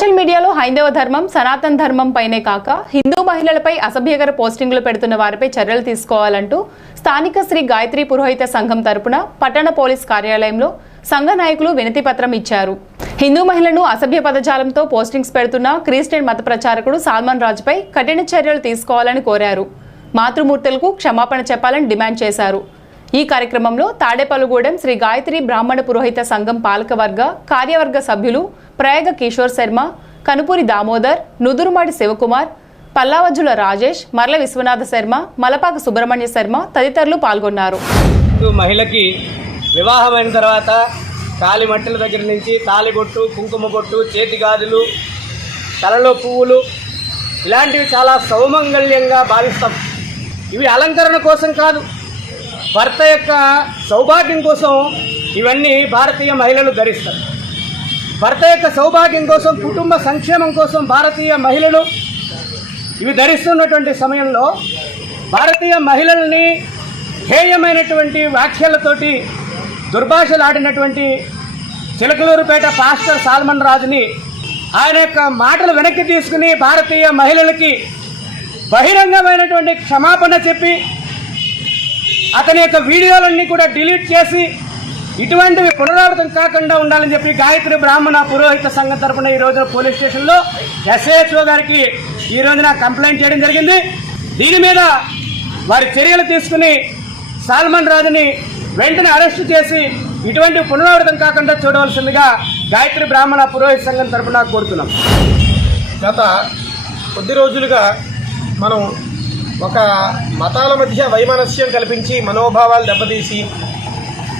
Social మీడియాలో హైందవ ధర్మం సనాతన ధర్మం పైనే కాక హిందూ మహిళలపై అసభ్యకర పోస్టింగ్లు పెడుతున్న వారిపై చర్యలు తీసుకోవాలంటూ స్థానిక శ్రీ గాయత్రి పురోహిత సంఘం తరపున పట్టణ పోలీస్ కార్యాలయంలో సంఘ నాయకులు వినతి పత్రం ఇచ్చారు. హిందూ మహిళను అసభ్య పదజాలంతో పోస్టింగ్స్ పెడుతున్న క్రిస్టియన్ మత ప్రచారకుడు సాల్మాన్ రాజుపై కఠిన చర్యలు తీసుకోవాలని కోరారు. మాతృమూర్తులకు క్షమాపణ చెప్పాలని డిమాండ్ చేశారు. ఈ కార్యక్రమంలో తాడేపల్లిగూడెం శ్రీ గాయత్రి బ్రాహ్మణ పురోహిత సంఘం పాలకవర్గ కార్యవర్గ సభ్యులు ప్రయాగ కిషోర్ శర్మ కనుపూరి దామోదర్ నుదురుమాడి శివకుమార్ పల్లావజ్జుల రాజేష్ మర్ల విశ్వనాథ శర్మ మలపాక సుబ్రహ్మణ్య శర్మ తదితరులు పాల్గొన్నారు. మహిళకి వివాహమైన తర్వాత తాలి మట్టెల దగ్గర నుంచి తాలిబొట్టు కుంకుమ బొట్టు చేతి గాజులు తలలో పువ్వులు ఇలాంటివి చాలా సౌమంగళ్యంగా భావిస్తాం. ఇవి అలంకరణ కోసం కాదు భర్త యొక్క సౌభాగ్యం కోసం ఇవన్నీ భారతీయ మహిళలు ధరిస్తారు. భర్త యొక్క సౌభాగ్యం కోసం కుటుంబ సంక్షేమం కోసం భారతీయ మహిళలు ఇవి ధరిస్తున్నటువంటి సమయంలో భారతీయ మహిళల్ని హేయమైనటువంటి వ్యాఖ్యలతోటి దుర్భాషలాడినటువంటి చిలకలూరుపేట పాస్టర్ సాల్మన్ రాజుని ఆయన యొక్క మాటలు వెనక్కి తీసుకుని భారతీయ మహిళలకి బహిరంగమైనటువంటి క్షమాపణ చెప్పి అతని యొక్క వీడియోలన్నీ కూడా డిలీట్ చేసి ఇటువంటివి పునరావృతం కాకుండా ఉండాలని చెప్పి గాయత్రి బ్రాహ్మణ పురోహిత సంఘం తరపున ఈ రోజున పోలీస్ స్టేషన్లో ఎస్ఏహెచ్ఓ గారికి ఈ రోజున కంప్లైంట్ చేయడం జరిగింది. దీని మీద వారి చర్యలు తీసుకుని సాల్మన్ రాజుని వెంటనే అరెస్టు చేసి ఇటువంటి పునరావృతం కాకుండా చూడవలసిందిగా గాయత్రి బ్రాహ్మణ పురోహిత సంఘం తరపున కోరుతున్నాం. గత కొద్ది రోజులుగా మనం ఒక మతాల మధ్య వైమనస్యం కల్పించి మనోభావాలు దెబ్బతీసి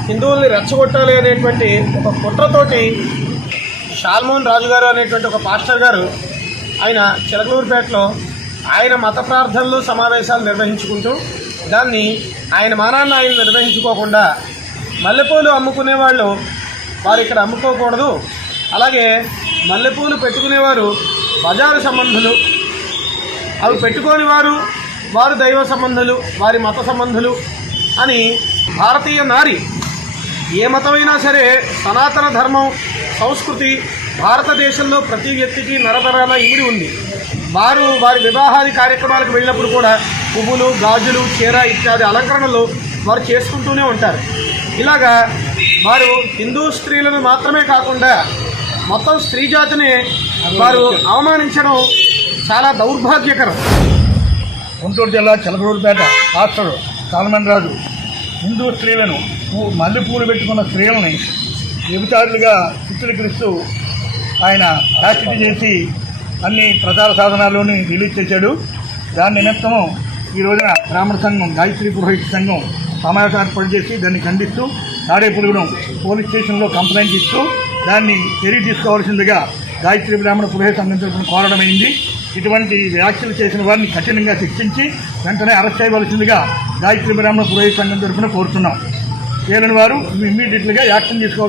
హిందువుల్ని రెచ్చగొట్టాలి అనేటువంటి ఒక కుట్రతోటి షాల్మోహన్ రాజు గారు అనేటువంటి ఒక పాస్టర్ గారు ఆయన చిలకలూరుపేటలో ఆయన మత ప్రార్థనలు సమావేశాలు నిర్వహించుకుంటూ దాన్ని ఆయన మానాన్ని ఆయన నిర్వహించుకోకుండా మల్లెపూలు అమ్ముకునే వాళ్ళు వారు ఇక్కడ అమ్ముకోకూడదు. అలాగే మల్లెపూలు పెట్టుకునేవారు బజారు సంబంధులు. అవి పెట్టుకోని వారు వారు దైవ సంబంధులు వారి మత సంబంధులు అని భారతీయ నారి ఏ మతమైనా సరే సనాతన ధర్మం సంస్కృతి భారతదేశంలో ప్రతి వ్యక్తికి నరతరాల ఇమిడి ఉంది. వారు వారి వివాహాది కార్యక్రమాలకు వెళ్ళినప్పుడు కూడా పువ్వులు గాజులు చీర ఇత్యాది అలంకరణలు వారు చేసుకుంటూనే ఉంటారు. ఇలాగా వారు హిందూ స్త్రీలను మాత్రమే కాకుండా మొత్తం స్త్రీ జాతిని వారు అవమానించడం చాలా దౌర్భాగ్యకరం. గుంటూరు జిల్లా చిలకలూరుపేట హాస్టల్ సాల్మన్ రాజు హిందూ స్త్రీలను మల్లెపూలు పెట్టుకున్న స్త్రీలని వ్యభిచారులుగా చిత్రీకరిస్తూ ఆయన యాక్సిటీ చేసి అన్ని ప్రచార సాధనాల్లోని రిలీజ్ చేశాడు. దాని నిమిత్తము ఈ రోజున బ్రాహ్మణ సంఘం గాయత్రి పురోహిత సంఘం సమావేశం ఏర్పాటు చేసి దాన్ని ఖండిస్తూ తాడేపులుగుడం పోలీస్ స్టేషన్లో కంప్లైంట్ ఇస్తూ దాన్ని చర్య తీసుకోవాల్సిందిగా గాయత్రి బ్రాహ్మణ పురోహిత సంఘం తరఫున కోరడమైంది. ఇటువంటి వ్యాఖ్యలు చేసిన వారిని కఠినంగా శిక్షించి వెంటనే అరెస్ట్ చేయవలసిందిగా గాయత్రి బ్రాహ్మణ పురోహిత సంఘం తరఫున కోరుతున్నాం. చేయని వారు ఇమ్మీడియట్గా యాక్షన్ తీసుకోవాలి.